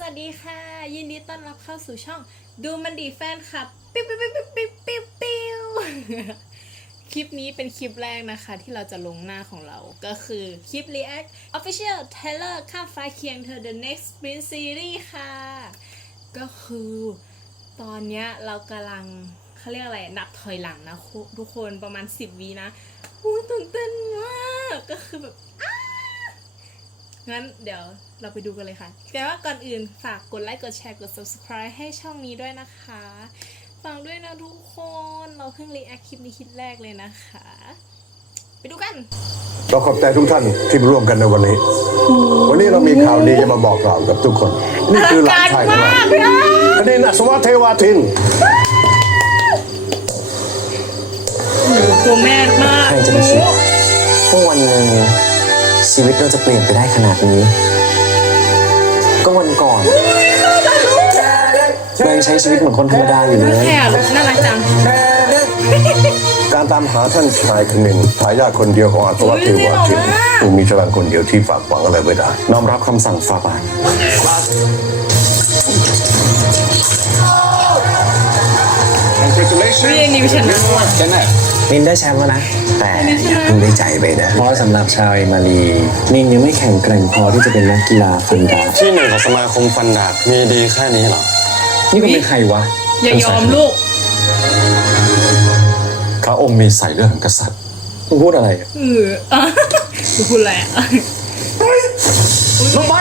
สวัสดีค่ะ ยินดีต้อนรับเข้าสู่ช่อง ดูมันดีแฟนคลับปิ๊วปิ๊วปิ๊วปิ๊วปิ๊วปิ๊วคลิปนี้เป็นคลิปแรกนะคะ ที่เราจะลงหน้าของเราก็คือคลิป React Official Trailer ข้ามฟ้าเคียงเธอ The Next Sprint Series ค่ะ ก็คือตอนเนี้ยเรากำลังเขาเรียกอะไรนับถอยหลังนะทุกคนประมาณ 10วีนะอู้ตื่นเต้นมาก ก็คือแบบ งั้นเดี๋ยวเราไปดูกันเลยค่ะ แต่ว่าก่อนอื่นฝากกดไลค์ กดแชร์ กด subscribe ให้ช่องนี้ด้วยนะคะฝากด้วยนะทุกคน เราเพิ่งรีแอคคลิปนี้คลิปแรกเลยนะคะ ไปดูกัน เราขอบใจทุกท่านที่มาร่วมกันในวันนี้ วันนี้เรามีข่าวดีจะมาบอกกล่าวกับทุกคน นี่คือหลานชายของเราคณินอัศวะเทวาทินตัวแม่มากใครจะไปคิดว่าวันหนึ่ง ชีวิตเราจะเปลี่ยนไปได้ขนาดนี้ ก็วันก่อนเรายังใช้ชีวิตเหมือนคนธรรมดาอยู่เลย แค่น่ารักจังการตามหาท่านชายคณินทายาทคนเดียวของอัศวะเทวาทินผู้มีพลังคนเดียวที่ฝากฝังอะไรไว้ได้น้อมรับคำสั่งฝ่าบา ทวิอันนี้ไม่ชนะว่ะมินได้แชมป์แล้วนะ แต่อย่าเพิ่งได้ใจไปนะ เพราะสำหรับชาวเอมารีมินยังไม่แข็งแกร่งพอที่จะเป็นนักกีฬาฟันดาบที่หนึ่งของสมาคมฟันดาบมีดีแค่นี้เหรอ นี่ก็เป็นใครวะอย่ายอมลูก พระองค์มีสายเลือดของกษัตริย์ มึงพูดอะไรอะเอออะดูคุณแหละลงไป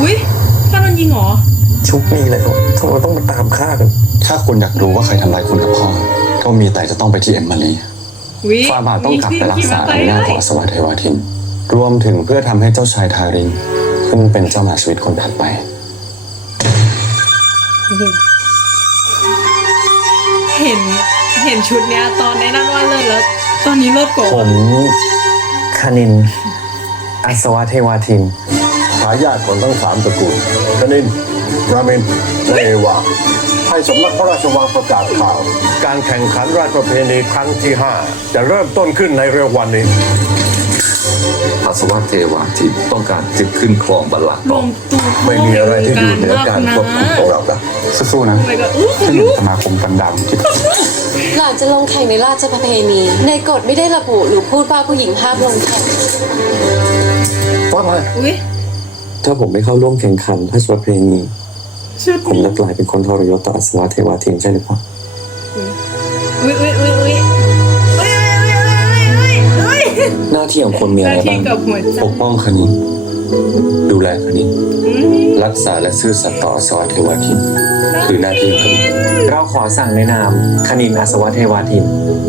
อุ้ยถ้าโดนยิงเหรอ ชุบมีเลยเหรอทำไมต้องมาตามฆ่ากัน ถ้าคุณอยากรู้ว่าใครทำร้ายคุณกับพ่อ ก็มีแต่จะต้องไปที่เอ็มมารีอุ้ยฟาบาทต้องกลับไปรักษาอำนาจของอสวาเทวาทิน รวมถึงเพื่อทำให้เจ้าชายทารินขึ้นเป็นเจ้าหมาชีวิตคนถัดไป เห็น เห็นชุดเนี้ยตอนในนั้นว่าเลิศแล้ว ตอนนี้เลิศกว่าผมคณิน อัศวะเทวาทินทายาทของทั้งสามตระกูลคณิน รามินและเอวาให้สำนักพระราชวังประกาศข่าว การแข่งขันราชประเพณีครั้งที่ 5 จะเริ่มต้นขึ้นในเร็ววันนี้อาสวะเทวาทิตต้องการจึงขึ้นครองบัลลังก์รต่วอมตัวไม่มีอะไรที่อยู่เหนือการควบคุมของเรานะสู้ๆนะไปก็อู้ที่หนึ่งสมาคมฟันดาบที่ หลานจะลงแข่งในราชประเพณี ในกฎไม่ได้ระบุหรือพูดว่าผู้หญิงห้ามลงแข่ง ว่าไงอุ้ยถ้าผมไม่เข้าร่วมแข่งขันราชประเพณีชุดผมจะกลายเป็นคนทรยศต่ออัศวะเทวาทินใช่หรือเปล่าอุ้ยอุ้ยอุ้ยอุ้ยอุ้ยอุ้ยอุ้ยอุ้ยอุ้ยหน้าที่ของคนมีหอะไรน้าที่บ้างกับหัวใจ ปกป้องคณินดูแลคณิน รักษาและซื่อสัตย์ต่ออสวาเทวาทินคือหน้าที่ของคณินเราขอสั่งในนามคณินอัศวะเทวาทิน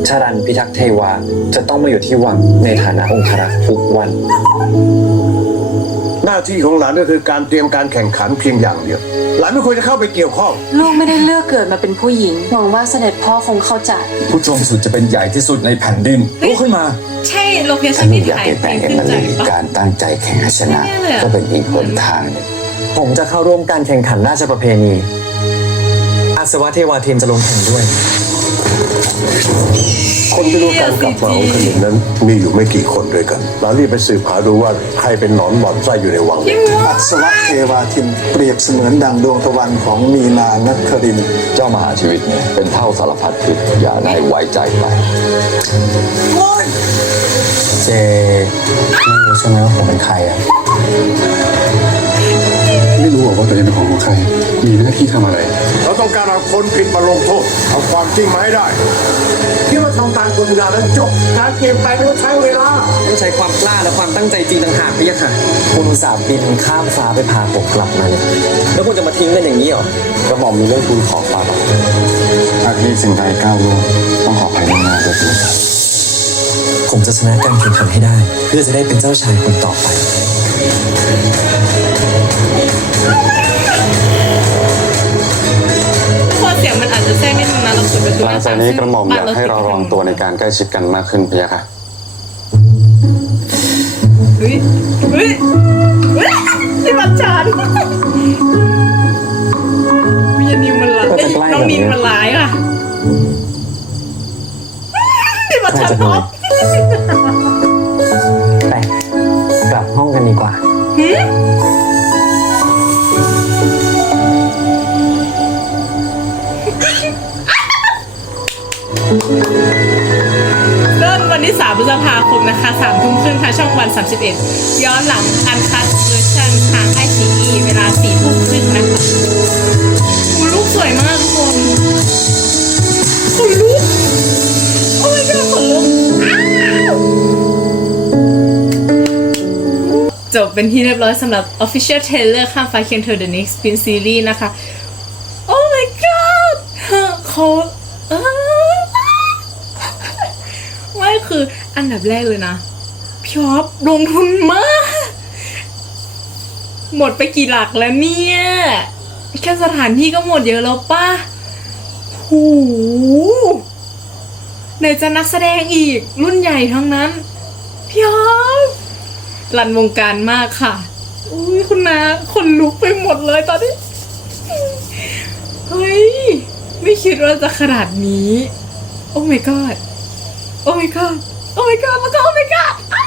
ชารันพิทักษ์เทวาจะต้องมาอยู่ที่วังในฐานะองครักษ์ทุกวัน หน้าที่ของหลานก็คือการเตรียมการแข่งขันเพียงอย่างเดียว หลานไม่ควรจะเข้าไปเกี่ยวข้อง ลูกไม่ได้เลือกเกิดมาเป็นผู้หญิงหวังว่าเสด็จพ่อคงเข้าใจ ผู้ทรงสุดจะเป็นใหญ่ที่สุดในแผ่นดินลุกขึ้นมา ใช่โลเคชั่ถ้านหนูที่อยากถ่ายเปลี่ยนแปลงเอ็มขึ้มานใจรีปะการตั้งใจแข่งให้ชนะแน่เลยอะก็เป็นอีกหนทางหนึ่ง ผมจะเข้าร่วมการแข่งขันราชประเพณีอัศวะเทวาทินจะลงแข่งด้วย คนที่รู้การกลับมาของคณินนั้น มีอยู่ไม่กี่คนด้วยกันหลานรีบไปสืบหาดูว่าใครเป็นหนอนบ่อนไส้อยู่ในวังนี้อัศวะเทวาทินเปรียบเสมือนดังดวงตะวันของมีนานักครินทร์เจ้ามหาชีวิตเนี่ยเป็นเท่าสารพัดพิษอย่าได้ไว้ใจไป เจไม่รู้ใช่ไหมว่าผมเป็นใครอะ ไม่รู้หรอกว่าตัวเองเป็นของของใคร มีหน้าที่ทำอะไร เราต้องการเอาคนผิดมาลงโทษ เอาความจริงมาให้ได้ที่มาทำตามกฎเวลานั้นจบ การเปลี่ยนแปลงต้องใช้เวลา ต้องใช้ความกล้าและความตั้งใจจริงต่างหากพี่ค่ะ คุณอุตส่าห์บินข้ามฟ้าไปพาผมกลับมาเนี่ย แล้วคุณจะมาทิ้งกันอย่างนี้เหรอกระหม่อมมีเรื่องทูลขอฟ้าบาทหากมีสิ่งใดก้าวล่วงต้องขออภัยล่วงหน้าด้วยเถิดผมจะชนะการแข่งขันให้ได้ เพื่อจะได้เป็นเจ้าชายคนต่อไป พอเสียงมันอาจจะแทรกนิดนึงนะเราเปิดประตูหลังจากนี้กระหม่อมอยากให้เราระวังตัวในการใกล้ชิดกันมากขึ้นเพียค่ะ เฮ้ยเฮ้ยเฮ้ยที่บัตรจานวิญญาณิวมันไหลก็ได้จะยินใกล้น้องแบบนินเนี้ยมันร้ายอะนี่มาใกล้จะทำหน้น่อองยไปกลับห้องกันดีกว่า เริ่มวันที่3พฤษภาคมนะคะ3ทุ่มครึ่งทางช่องวัน 31 ย้อนหลังอันคัดเวอร์ชันทางไอชีอีเวลา4ทุ่มครึ่งนะคะโอ้ลูกสวยมากทุกคนขนลุก จบเป็นที่เรียบร้อยสำหรับ Official Trailer ข้ามฟ้าเคียงเธอ The Next Spin Series นะคะโอ้ my god เขาไม่คืออันดับแรกเลยนะพี่ออฟลงทุนมาก หมดไปกี่หลักแล้วเนี่ย แค่สถานที่ก็หมดเยอะแล้วป่ะหูไหนจะนักแสดงอีกรุ่นใหญ่ทั้งนั้น รันวงการมากค่ะ อุ้ยคุณนาคนลุกไปหมดเลยตอนนี้ เฮ้ย ไม่คิดว่าจะขนาดนี้ โอ้ my god โอ้ my god โอ้ my god แล้วก็โอ้ my god อ้า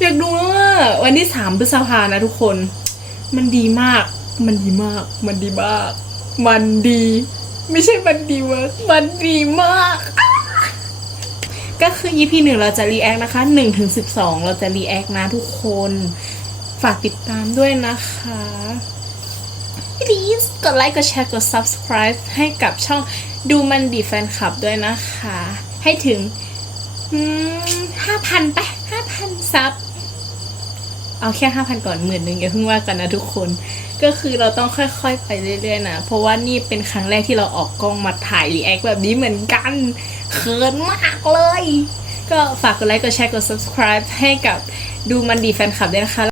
อยากดูว่าวันที่สามพฤษภานะทุกคน มันดีมาก มันดีมาก มันดีมาก มันดี ไม่ใช่มันดีเวอร์มันดีมาก ก็คือ EP หนึ่งเราจะรีแอคนะคะหนึ่งถึงสิบสองเราจะรีแอคนะทุกคน ฝากติดตามด้วยนะคะ please กดไลค์ กดแชร์ กด subscribe ให้กับช่องดูมันดีแฟนคลับด้วยนะคะ ให้ถึงห้าพันไปห้าพันซับ เอาแค่ห้าพันก่อนหมื่นหนึ่งอย่าเพิ่งว่ากันนะทุกคน ก็คือเราต้องค่อยๆไปเรื่อยๆนะเพราะว่านี่เป็นครั้งแรกที่เราออกกล้องมาถ่ายรีแอคแบบนี้เหมือนกันเขินมากเลย ก็ฝากกดไลค์กดแชร์กด subscribe ให้กับดูมันดีแฟนคลับด้วยนะคะ